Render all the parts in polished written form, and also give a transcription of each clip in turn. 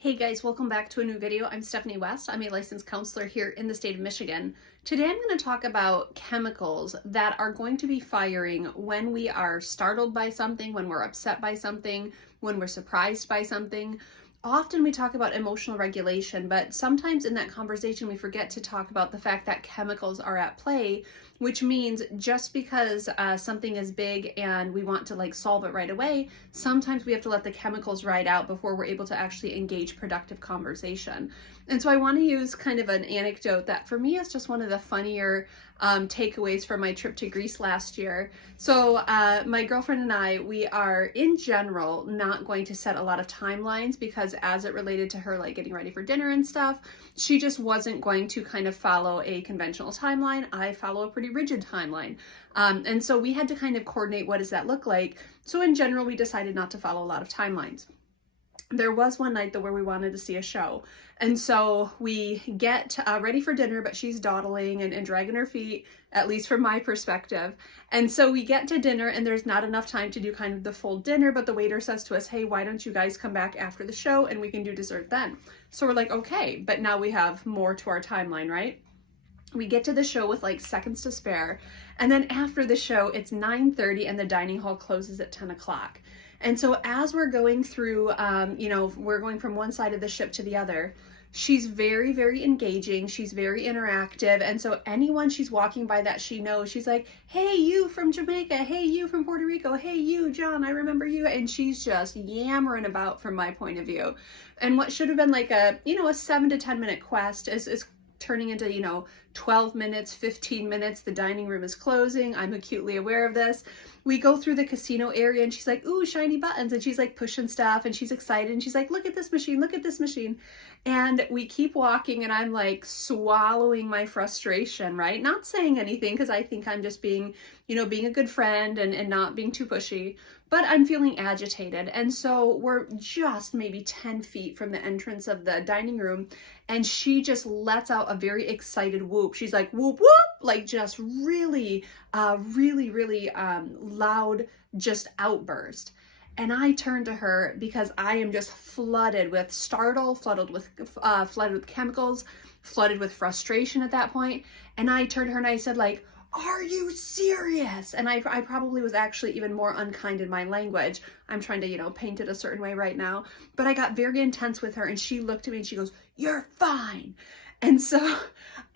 Hey guys, welcome back to a new video. I'm Stephanie West. I'm a licensed counselor here in the state of Michigan. Today I'm going to talk about chemicals that are going to be firing when we are startled by something, when we're upset by something, when we're surprised by something. Often we talk about emotional regulation, but sometimes in that conversation we forget to talk about the fact that chemicals are at play, which means just because something is big and we want to solve it right away, sometimes we have to let the chemicals ride out before we're able to actually engage productive conversation. And so I want to use kind of an anecdote that for me is just one of the funnier takeaways from my trip to Greece last year. So my girlfriend and I, we are in general not going to set a lot of timelines because as it related to her getting ready for dinner and stuff, she just wasn't going to kind of follow a conventional timeline. I follow a pretty rigid timeline. And so we had to kind of coordinate what does that look like. So in general, we decided not to follow a lot of timelines. There was one night though where we wanted to see a show. And so we get ready for dinner, but she's dawdling and dragging her feet, at least from my perspective. And so we get to dinner and there's not enough time to do kind of the full dinner, but the waiter says to us, hey, why don't you guys come back after the show and we can do dessert then? So we're like, okay, but now we have more to our timeline, right? We get to the show with seconds to spare. And then after the show, it's 9:30 and the dining hall closes at 10 o'clock. And so as we're going through, we're going from one side of the ship to the other, she's very, very engaging. She's very interactive. And so anyone she's walking by that she knows, she's like, hey, you from Jamaica. Hey, you from Puerto Rico. Hey, you, John, I remember you. And she's just yammering about from my point of view. And what should have been a 7 to 10 minute quest is turning into 12 minutes, 15 minutes. The dining room is closing. I'm acutely aware of this. We go through the casino area and she's like, ooh, shiny buttons. And she's pushing stuff and she's excited. And she's like, look at this machine, look at this machine. And we keep walking and I'm swallowing my frustration, right? Not saying anything because I think I'm just being a good friend and not being too pushy, but I'm feeling agitated. And so we're just maybe 10 feet from the entrance of the dining room and she just lets out a very excited whoop. She's like, whoop, whoop, just really, really loud, just outburst. And I turn to her because I am just flooded with startle, flooded with chemicals, flooded with frustration at that point. And I turned to her and I said are you serious? And I probably was actually even more unkind in my language. I'm trying to, paint it a certain way right now. But I got very intense with her and she looked at me and she goes, you're fine. And so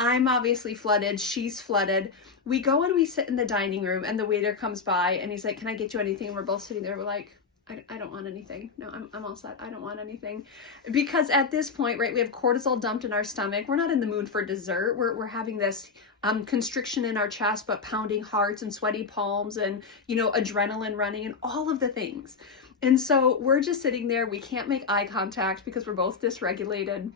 I'm obviously flooded. She's flooded. We go and we sit in the dining room and the waiter comes by and he's like, can I get you anything? And we're both sitting there. We're like, I don't want anything. No, I'm all set. I don't want anything. Because at this point, right, we have cortisol dumped in our stomach. We're not in the mood for dessert. We're having this constriction in our chest, but pounding hearts and sweaty palms and, adrenaline running and all of the things. And so we're just sitting there. We can't make eye contact because we're both dysregulated.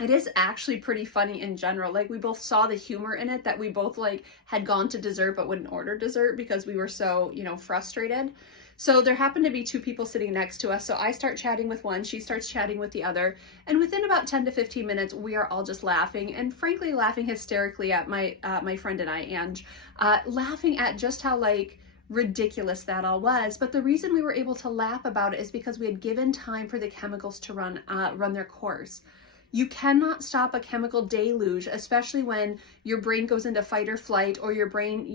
It is actually pretty funny in general. We both saw the humor in it that we both had gone to dessert but wouldn't order dessert because we were so, frustrated. So there happened to be two people sitting next to us. So I start chatting with one, she starts chatting with the other. And within about 10 to 15 minutes, we are all just laughing and frankly laughing hysterically at my friend and I, Ange, laughing at just how ridiculous that all was. But the reason we were able to laugh about it is because we had given time for the chemicals to run their course. You cannot stop a chemical deluge, especially when your brain goes into fight or flight or your brain,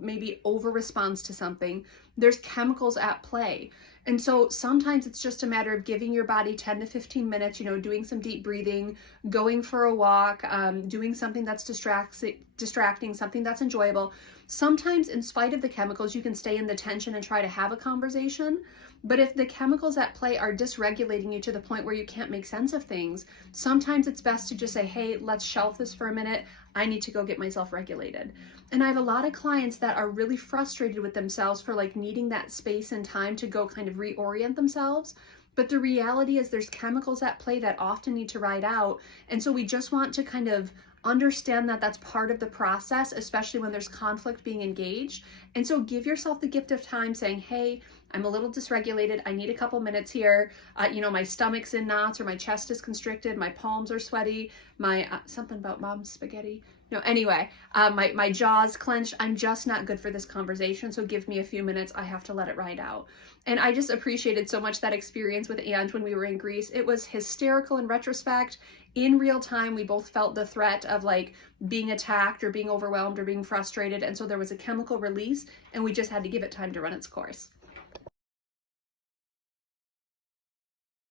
maybe over responds to something. There's chemicals at play. And so sometimes it's just a matter of giving your body 10 to 15 minutes, doing some deep breathing, going for a walk, doing something that's distracting, something that's enjoyable. Sometimes in spite of the chemicals, you can stay in the tension and try to have a conversation. But if the chemicals at play are dysregulating you to the point where you can't make sense of things, sometimes it's best to just say, hey, let's shelf this for a minute. I need to go get myself regulated. And I have a lot of clients that are really frustrated with themselves for needing that space and time to go kind of reorient themselves. But the reality is there's chemicals at play that often need to ride out. And so we just want to kind of understand that that's part of the process, especially when there's conflict being engaged. And so give yourself the gift of time saying, hey, I'm a little dysregulated. I need a couple minutes here. My stomach's in knots or my chest is constricted. My palms are sweaty. My something about mom's spaghetti. No, anyway, my jaw's clenched. I'm just not good for this conversation, so give me a few minutes. I have to let it ride out. And I just appreciated so much that experience with Ange when we were in Greece. It was hysterical in retrospect. In real time, we both felt the threat of like being attacked or being overwhelmed or being frustrated. And so there was a chemical release, and we just had to give it time to run its course.